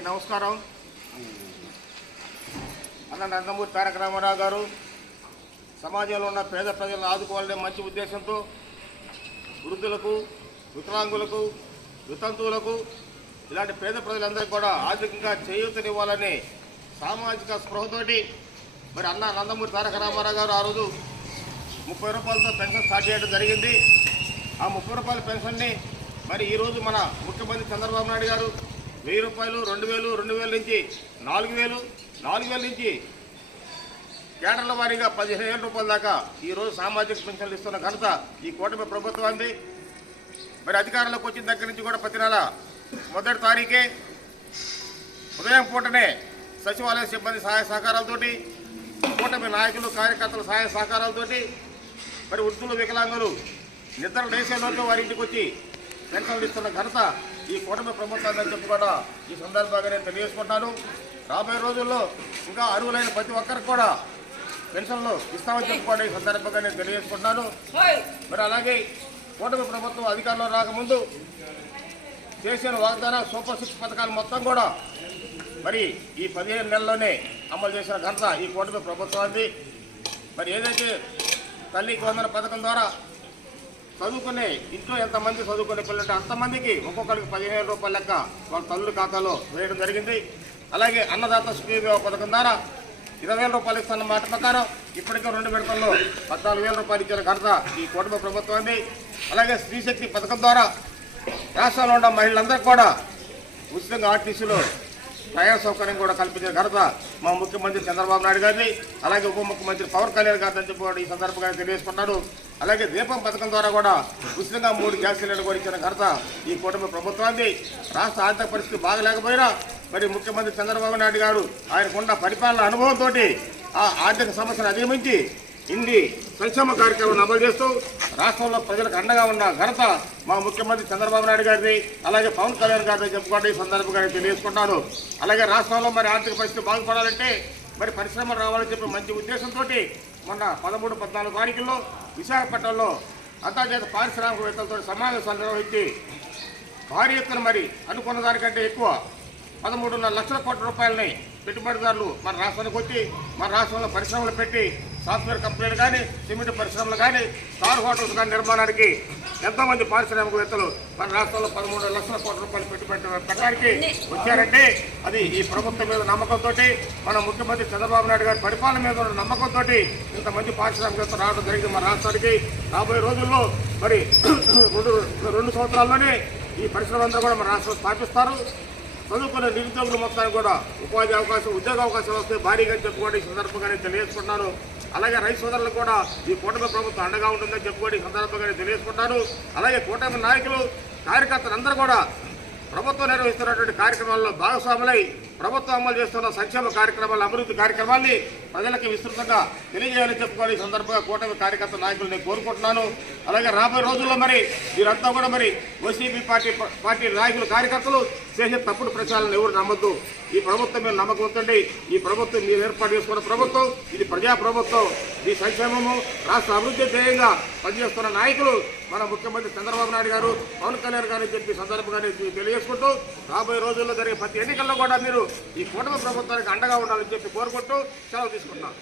నమస్కారం. అన్న నందమూరి తారక రామారావు గారు సమాజంలో ఉన్న పేద ప్రజలను ఆదుకోవాలనే మంచి ఉద్దేశంతో వృద్ధులకు వికలాంగులకు వితంతువులకు ఇలాంటి పేద ప్రజలందరికీ కూడా ఆర్థికంగా చేయూతనివ్వాలని సామాజిక స్పృహతోటి మరి అన్న నందమూరి తారక రామారావు గారు ఆ రోజు ముప్పై రూపాయలతో పెన్షన్ స్టార్ట్ చేయడం జరిగింది. ఆ ముప్పై రూపాయల పెన్షన్ని మరి ఈరోజు మన ముఖ్యమంత్రి చంద్రబాబు నాయుడు గారు వెయ్యి రూపాయలు రెండు వేలు రెండు వేల నుంచి నాలుగు వేలు నాలుగు వేల నుంచి కేటర్ల వారీగా పదిహేను వేల రూపాయల దాకా ఈరోజు సామాజిక పెన్షన్లు ఇస్తున్న ఘనత ఈ కూటమి ప్రభుత్వాన్ని మరి అధికారంలోకి వచ్చిన దగ్గర నుంచి కూడా ప్రతి నెల మొదటి తారీఖే ఉదయం పూటనే సచివాలయ సిబ్బంది సహాయ సహకారాలతోటి కూటమి నాయకులు కార్యకర్తల సహాయ సహకారాలతోటి మరి వృద్ధులు వికలాంగులు నిద్ర లేసేలోపు వారి ఇంటికి వచ్చి పెన్షన్లు ఇస్తున్న ఘనత ఈ కూటమి ప్రభుత్వాన్ని చెప్పి కూడా ఈ సందర్భంగా నేను తెలియజేసుకుంటాను రాబోయే రోజుల్లో ఇంకా అర్హులైన ప్రతి ఒక్కరికి కూడా పెన్షన్లు ఇస్తామని చెప్పి కూడా ఈ సందర్భంగా నేను తెలియజేసుకుంటున్నాను. మరి అలాగే కూటమి ప్రభుత్వం అధికారంలో రాకముందు చేసిన వాగ్దాన సూపర్ సిక్స్ పథకాలు మొత్తం కూడా మరి ఈ పదిహేను నెలల్లోనే అమలు చేసిన ఘనత ఈ కూటమి ప్రభుత్వానికి మరి ఏదైతే తల్లికి వందన పథకం ద్వారా చదువుకునే ఇంట్లో ఎంతమంది చదువుకునే పిల్లలు ఉంటే అంతమందికి ఒక్కొక్కరికి పదిహేను రూపాయల లెక్క వాళ్ళ తల్లుల ఖాతాలో వేయడం జరిగింది. అలాగే అన్నదాత స్కీమ్ పథకం ద్వారా ఇరవై వేల రూపాయలు ఇస్తున్న మాట ప్రకారం ఇప్పటికే రెండు విడతల్లో పద్నాలుగు వేల రూపాయలు ఇచ్చిన ఘనత ఈ కుటుంబ ప్రభుత్వాన్ని. అలాగే స్త్రీశక్తి పథకం ద్వారా రాష్ట్రంలో ఉన్న మహిళలందరికీ కూడా ఉచితంగా ఆర్టీసీలో ప్రయాణ సౌకర్యం కూడా కల్పించిన ఘనత మా ముఖ్యమంత్రి చంద్రబాబు నాయుడు గారిని అలాగే ఉప ముఖ్యమంత్రి పవన్ కళ్యాణ్ గారిని చెప్పి ఈ సందర్భంగా తెలియజేసుకున్నాడు అలాగే దీపం పథకం ద్వారా కూడా ఉచితంగా మూడు గ్యాస్ సిలిండర్ కూడా ఇచ్చిన ఘనత ఈ కుటుంబ ప్రభుత్వాన్ని రాష్ట్ర ఆర్థిక పరిస్థితి బాగలేకపోయినా మరి ముఖ్యమంత్రి చంద్రబాబు నాయుడు గారు ఆయనకున్న పరిపాలన అనుభవంతో ఆ ఆర్థిక సమస్యను అధిగమించి ఇన్ని సంక్షేమ కార్యక్రమాలను అమలు చేస్తూ రాష్ట్రంలో ప్రజలకు అండగా ఉన్న ఘనత మా ముఖ్యమంత్రి చంద్రబాబు నాయుడు గారిది. అలాగే పవన్ కళ్యాణ్ గారిని చెప్పుకోండి ఈ సందర్భంగా తెలియజేసుకుంటాను. అలాగే రాష్ట్రంలో మరి ఆర్థిక పరిస్థితి బాగుపడాలంటే మరి పరిశ్రమలు రావాలని చెప్పి మంచి ఉద్దేశంతో మొన్న పదమూడు పద్నాలుగు తారీఖుల్లో విశాఖపట్నంలో అంతర్జాతీయ పారిశ్రామికవేత్తలతో సమావేశాలు నిర్వహించి భారీ ఎత్తున మరి అనుకున్న దానికంటే ఎక్కువ పదమూడున్నర లక్షల కోట్ల రూపాయలని పెట్టుబడిదారులు మన రాష్ట్రానికి వచ్చి మన రాష్ట్రంలో పరిశ్రమలు పెట్టి సాఫ్ట్వేర్ కంపెనీలు కానీ సిమెంట్ పరిశ్రమలు కానీ స్టార్ హోటల్స్ కానీ నిర్మాణానికి ఎంతోమంది పారిశ్రామికవేత్తలు మన రాష్ట్రంలో పదమూడు లక్షల కోట్ల రూపాయలు పెట్టుబడి పెట్టడానికి వచ్చారంటే అది ఈ ప్రభుత్వం మీద నమ్మకంతో మన ముఖ్యమంత్రి చంద్రబాబు నాయుడు గారి పరిపాలన మీద ఉన్న నమ్మకంతో ఇంతమంది పారిశ్రామికవేత్తలు రావడం జరిగింది మన రాష్ట్రానికి. రాబోయే రోజుల్లో మరి రెండు రెండు సంవత్సరాల్లోనే ఈ పరిశ్రమలందరూ కూడా మన రాష్ట్రంలో స్థాపిస్తారు. చదువుకునే నిరుద్యోగులు మొత్తానికి కూడా ఉపాధి అవకాశం ఉద్యోగ అవకాశాలు వస్తే భారీగా అని చెప్పుకోవడం ఈ సందర్భంగానే తెలియజేసుకుంటున్నారు అలాగే రైతు సోదరులకు కూడా ఈ కూటమి ప్రభుత్వం అండగా ఉంటుందని చెప్పుకోవడం ఈ సందర్భంగా నేను అలాగే కూటమి నాయకులు కార్యకర్తలందరూ కూడా ప్రభుత్వం నిర్వహిస్తున్నటువంటి కార్యక్రమాల్లో భాగస్వాములై ప్రభుత్వం అమలు చేస్తున్న సంక్షేమ కార్యక్రమాల అభివృద్ధి కార్యక్రమాన్ని ప్రజలకు విస్తృతంగా తెలియజేయాలని చెప్పుకోవాలి. ఈ సందర్భంగా కూటమి కార్యకర్త నాయకులు నేను కోరుకుంటున్నాను. అలాగే రాబోయే రోజుల్లో మరి మీరంతా కూడా మరి వైసీపీ పార్టీ పార్టీ నాయకులు కార్యకర్తలు చేసే తప్పుడు ప్రచారాలను ఎవరు నమ్మద్దు. ఈ ప్రభుత్వం మీరు నమ్మకం ఈ ప్రభుత్వం మీరు ఏర్పాటు చేసుకున్న ప్రభుత్వం ఇది ప్రజా ప్రభుత్వం ఈ సంక్షేమము రాష్ట్ర అభివృద్ధి ధ్యేయంగా పనిచేస్తున్న నాయకులు మన ముఖ్యమంత్రి చంద్రబాబు నాయుడు గారు పవన్ కళ్యాణ్ గారు చెప్పి సందర్భంగా తెలియజేసుకుంటూ రాబోయే రోజుల్లో జరిగే ప్రతి ఎన్నికల్లో కూడా మీరు ఈ కూటమి ప్రభుత్వానికి అండగా ఉండాలని చెప్పి కోరుకుంటూ సెలవు తీసుకుంటున్నాను.